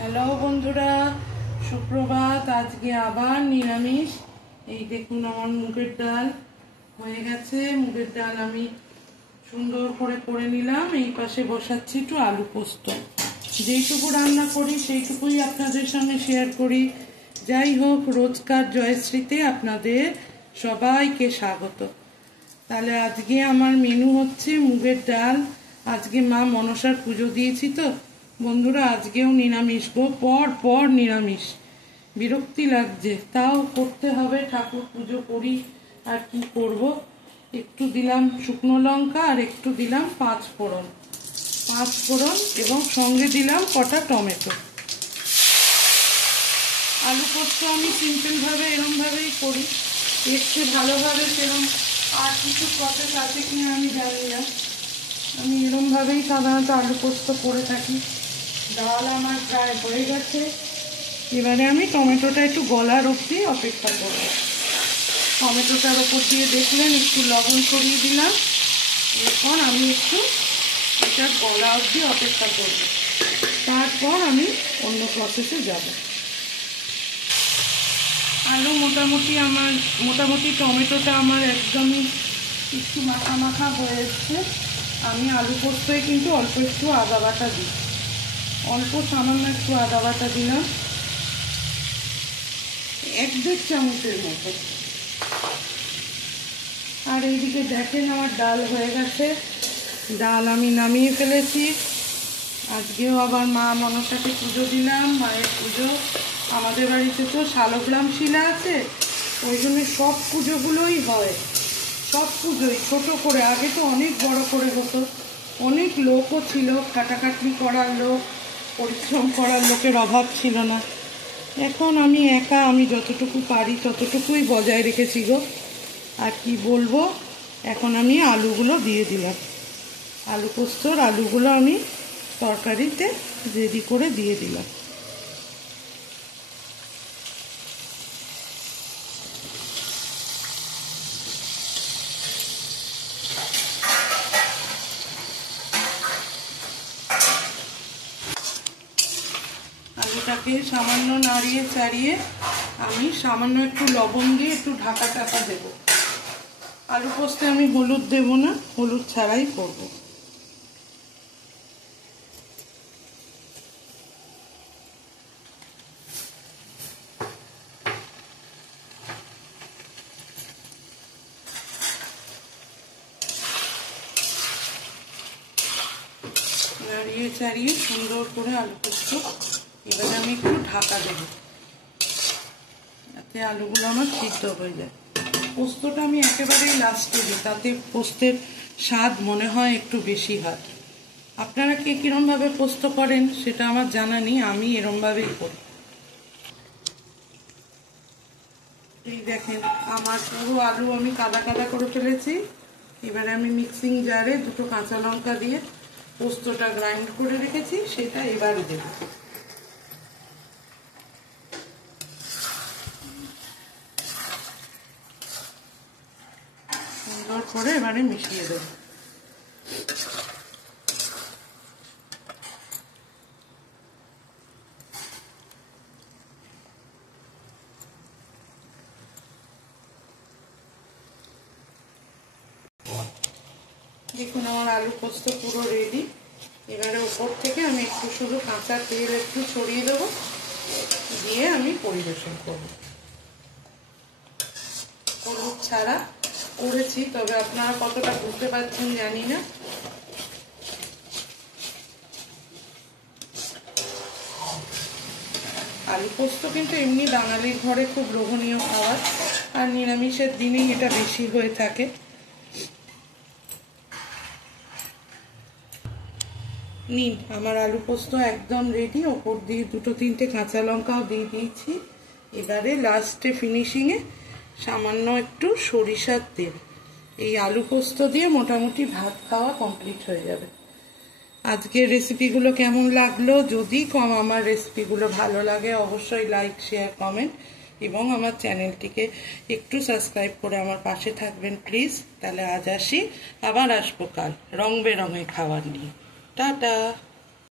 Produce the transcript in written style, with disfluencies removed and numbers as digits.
Hello বন্ধুরা, সুপ্রভাত। আজকে আবার নিরামিষ। এই দেখুন আমার মুগের ডাল হয়ে গেছে। মুগের ডাল আমি সুন্দর করে নিলাম। এই পাশে বসাচ্ছি একটু আলু পোস্ত। যেইটুকু রান্না করি সেইটুকুই আপনাদের সঙ্গে শেয়ার করি। যাই হোক, রোজকার জয়শ্রীতে আপনাদের সবাইকে স্বাগত। তাহলে আজকে আমার মেনু হচ্ছে মুগের ডাল। আজকে মা মনসার পুজো দিয়েছি তো বন্ধুরা, আজকেও নিরামিষ গো, পর নিরামিষ। বিরক্তি লাগছে, তাও করতে হবে। ঠাকুর পুজো করি, আর কি করব। একটু দিলাম শুকনো লঙ্কা আর একটু দিলাম পাঁচ ফোড়ন এবং সঙ্গে দিলাম কটা টমেটো। আলু পোস্ত আমি সিম্পলভাবে এরমভাবেই করি, দেখতে ভালোভাবে সেরম আর কিছু প্রসেস আছে কিনা আমি জানি না। আমি এরমভাবেই সাধারণত আলু পোস্ত করে থাকি। ডাল আমার প্রায় হয়ে গেছে। এবারে আমি টমেটোটা একটু গলার অবধি অপেক্ষা করব। টমেটোটার ওপর দিয়ে দেখলেন একটু লবণ ছড়িয়ে দিলাম। এরপর আমি একটু এটা গলা অবধি অপেক্ষা করব, তারপর আমি অন্য প্রসেসে যাব। আলু মোটামুটি টমেটোটা আমার একদমই একটু মাখা হয়ে এসছে। আমি আলু পোস্তয় কিন্তু অল্প একটু আদা বাটা দিই, সামান্য একটু আদা বাটা দিলাম, 1-1.5 চামচের মতো। আর এইদিকে দেখেন আমার ডাল হয়ে গেছে। ডাল আমি নামিয়ে ফেলেছি। আজকেও আবার মা মনসাকে পুজো দিলাম, মায়ের পুজো। আমাদের বাড়িতে তো শালগ্রাম শিলা আছে, ওই জন্য সব পুজোগুলোই হয়, সব পুজোই ছোট করে। আগে তো অনেক বড় করে হতো, অনেক লোকও ছিল, কাটাকাটি করার লোক, পরিশ্রম করার লোকের অভাব ছিল না। এখন আমি একা, আমি যতটুকু পারি ততটুকুই বজায় রেখেছি গো। আর কি বলবো, এখন আমি আলুগুলো দিয়ে দিলাম। আলু পোস্তর আলুগুলো আমি তরকারিতে রেডি করে দিয়ে দিলাম। আলুটাকে সামান্য নাড়িয়ে চাড়িয়ে আমি সামান্য একটু লবণ দিয়ে একটু ঢাকা দেব। আলু পোস্তে আমি হলুদ দেব না, হলুদ ছাড়াই করব। নাড়িয়ে চাড়িয়ে সুন্দর করে আলু পোস্ত এবারে আমি একটু ঢাকা দেব, যাতে আলুগুলো আমার সিদ্ধ হয়ে যায়। পোস্তটা আমি একেবারেই লাস্টে দিই, তাতে পোস্তের স্বাদ মনে হয় একটু বেশি হয়। আপনারা কে কিরমভাবে পোস্ত করেন সেটা আমার জানা নেই, আমি এরমভাবেই করি। এই দেখেন আমার পুরো আলু আমি কাদা করে ফেলেছি। এবারে আমি মিক্সিং জারে দুটো কাঁচা লঙ্কা দিয়ে পোস্তটা গ্রাইন্ড করে রেখেছি, সেটা এবারে দেব। সুন্দর করে এবারে মিশিয়ে দেব। দেখুন আমার আলু পোস্ত পুরো রেডি। এবারে ওপর থেকে আমি একটু শুধু কাঁচা তেল একটু ছড়িয়ে দেবো, দিয়ে আমি পরিবেশন করব। হলুদ ছাড়া করেছি, তবে আপনারা কতটা বুঝতে পারছেন জানি না। আলু পোস্ত কিন্তু এমনি বাঙালির ঘরে খুব লোভনীয় খাবার, আর নিরামিষের দিনেই এটা বেশি হয়ে থাকে। নিন, আমার আলু পোস্ত একদম রেডি। ওপর দিয়ে 2-3টে কাঁচা লঙ্কাও দিয়ে দিয়েছি। এবারে লাস্টে ফিনিশিংয়ে সামান্য একটু সরিষার তেল। এই আলু পোস্ত দিয়ে মোটামুটি ভাত খাওয়া কমপ্লিট হয়ে যাবে। আজকের রেসিপিগুলো কেমন লাগলো, যদি আমার রেসিপিগুলো ভালো লাগে অবশ্যই লাইক, শেয়ার, কমেন্ট এবং আমার চ্যানেলটিকে একটু সাবস্ক্রাইব করে আমার পাশে থাকবেন প্লিজ। তাহলে আজ আসি, আবার আসবো কাল রং বেরঙের খাবার নিয়ে। টাটা।